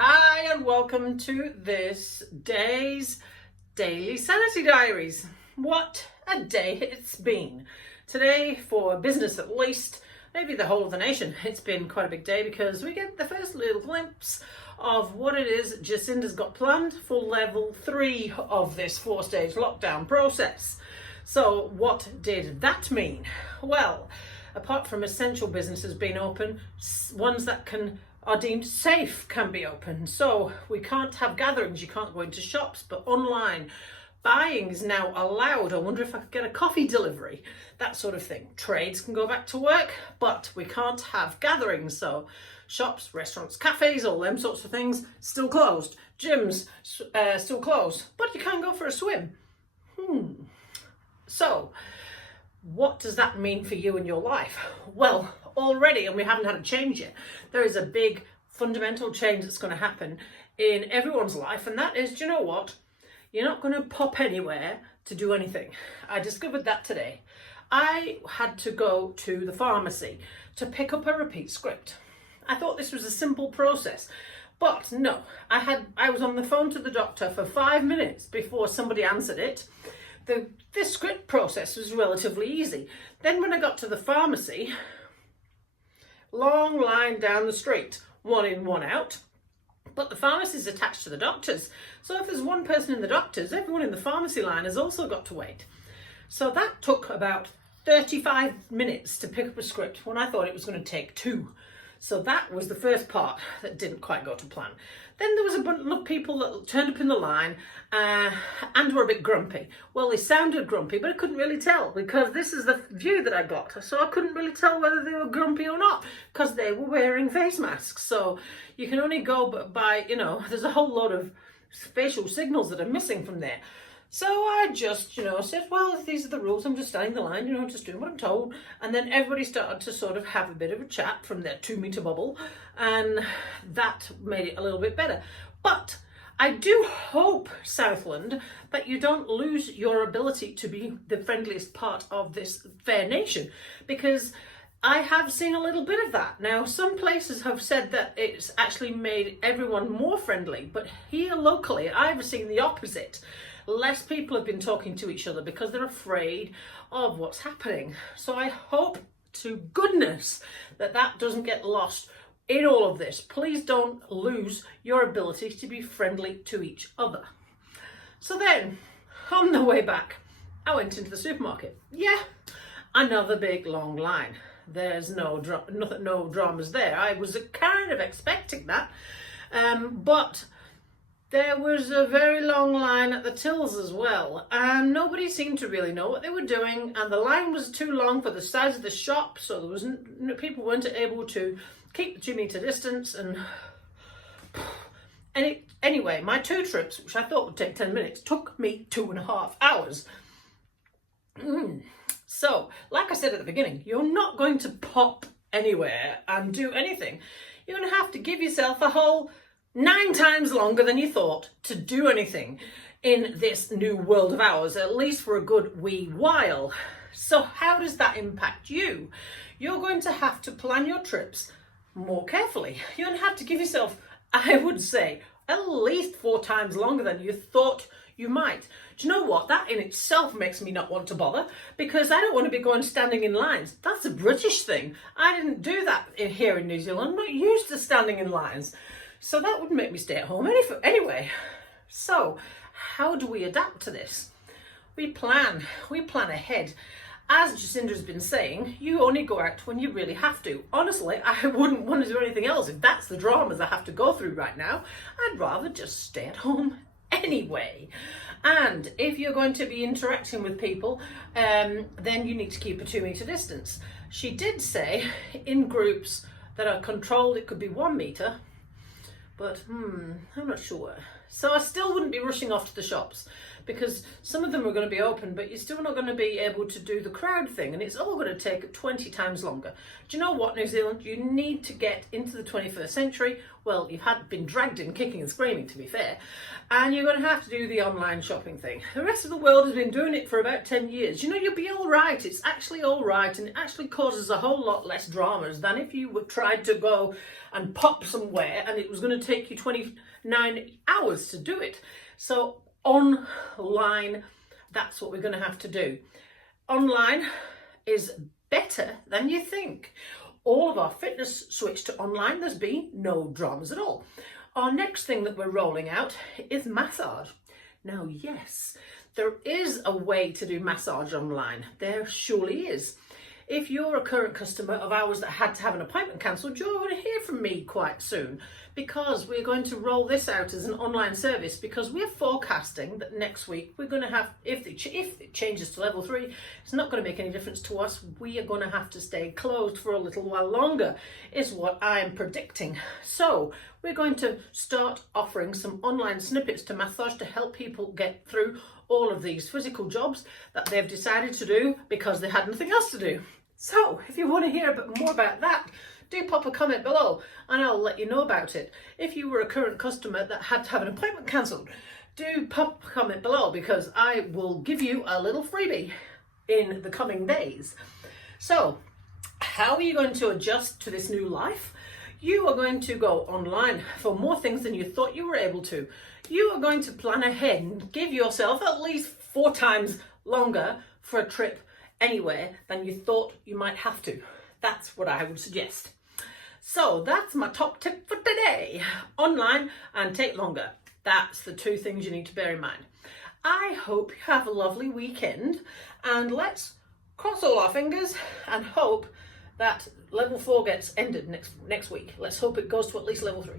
Hi and welcome to this day's Daily Sanity Diaries. What a day it's been. Today, for business at least, maybe the whole of the nation, it's been quite a big day because we get the first little glimpse of what it is Jacinda's got planned for level 3 of this 4-stage lockdown process. So what did that mean? Well, apart from essential businesses being open, ones that are deemed safe can be open. So we can't have gatherings, you can't go into shops, but online buying is now allowed. I wonder if I could get a coffee delivery, that sort of thing. Trades can go back to work, but we can't have gatherings. So shops, restaurants, cafes, all them sorts of things still closed. Gyms still closed, but you can go for a swim. So what does that mean for you and your life? Well, already, and we haven't had a change yet, there is a big fundamental change that's going to happen in everyone's life, and that is, do you know what? You're not going to pop anywhere to do anything. I discovered that today. I had to go to the pharmacy to pick up a repeat script. I thought this was a simple process, but no. I was on the phone to the doctor for 5 minutes before somebody answered it. The script process was relatively easy. Then when I got to the pharmacy, long line down the street, one in, one out. But the pharmacy is attached to the doctors. So if there's one person in the doctors, everyone in the pharmacy line has also got to wait. So that took about 35 minutes to pick up a script when I thought it was going to take 2. So that was the first part that didn't quite go to plan. Then there was a bunch of people that turned up in the line and were a bit grumpy. Well, they sounded grumpy, but I couldn't really tell because this is the view that I got. So I couldn't really tell whether they were grumpy or not because they were wearing face masks. So you can only go by, there's a whole lot of facial signals that are missing from there. So I just, said, well, if these are the rules, I'm just standing in the line, just doing what I'm told. And then everybody started to sort of have a bit of a chat from their 2-meter bubble. And that made it a little bit better. But I do hope, Southland, that you don't lose your ability to be the friendliest part of this fair nation. Because I have seen a little bit of that. Now, some places have said that it's actually made everyone more friendly. But here locally, I've seen the opposite. Less people have been talking to each other because they're afraid of what's happening. So I hope to goodness that doesn't get lost in all of this. Please don't lose your ability to be friendly to each other. So then, on the way back, I went into the supermarket. Yeah, another big long line. There's no dramas there. I was kind of expecting that, but there was a very long line at the tills as well, and nobody seemed to really know what they were doing, and the line was too long for the size of the shop, so there was people weren't able to keep the 2-meter distance, anyway, my 2 trips, which I thought would take 10 minutes, took me 2.5 hours. So, like I said at the beginning, you're not going to pop anywhere and do anything. You're going to have to give yourself a whole 9 times longer than you thought to do anything in this new world of ours, at least for a good wee while. So how does that impact you? You're going to have to plan your trips more carefully. You're going to have to give yourself, I would say, at least 4 times longer than you thought you might. Do you know what? That in itself makes me not want to bother because I don't want to be going standing in lines. That's a British thing. I didn't do that here in New Zealand. I'm not used to standing in lines. So that would make me stay at home anyway. So how do we adapt to this? We plan ahead. As Jacinda's been saying, you only go out when you really have to. Honestly, I wouldn't want to do anything else. If that's the dramas I have to go through right now, I'd rather just stay at home anyway. And if you're going to be interacting with people, then you need to keep a 2-meter distance. She did say in groups that are controlled, it could be 1 meter. But I'm not sure. So I still wouldn't be rushing off to the shops, because some of them are going to be open, but you're still not going to be able to do the crowd thing, and it's all going to take 20 times longer. Do you know what, New Zealand? You need to get into the 21st century. Well, you've been dragged in kicking and screaming, to be fair, and you're going to have to do the online shopping thing. The rest of the world has been doing it for about 10 years. You know, you'll be all right. It's actually all right, and it actually causes a whole lot less dramas than if you tried to go and pop somewhere and it was going to take you 29 hours to do it. So online, that's what we're going to have to do. Online is better than you think. All of our fitness switched to online. There's been no dramas at all. Our next thing that we're rolling out is massage. Now, yes, there is a way to do massage online. There surely is. If you're a current customer of ours that had to have an appointment cancelled, you're going to hear from me quite soon, because we're going to roll this out as an online service, because we're forecasting that next week we're going to have, if it changes to level 3, it's not going to make any difference to us. We are going to have to stay closed for a little while longer, is what I'm predicting. So we're going to start offering some online snippets to massage to help people get through all of these physical jobs that they've decided to do because they had nothing else to do. So if you want to hear a bit more about that, do pop a comment below and I'll let you know about it. If you were a current customer that had to have an appointment cancelled, do pop a comment below, because I will give you a little freebie in the coming days. So how are you going to adjust to this new life? You are going to go online for more things than you thought you were able to. You are going to plan ahead and give yourself at least 4 times longer for a trip anywhere than you thought you might have to. That's what I would suggest. So that's my top tip for today. Online and take longer. That's the 2 things you need to bear in mind. I hope you have a lovely weekend, and let's cross all our fingers and hope that level 4 gets ended next week. Let's hope it goes to at least level 3.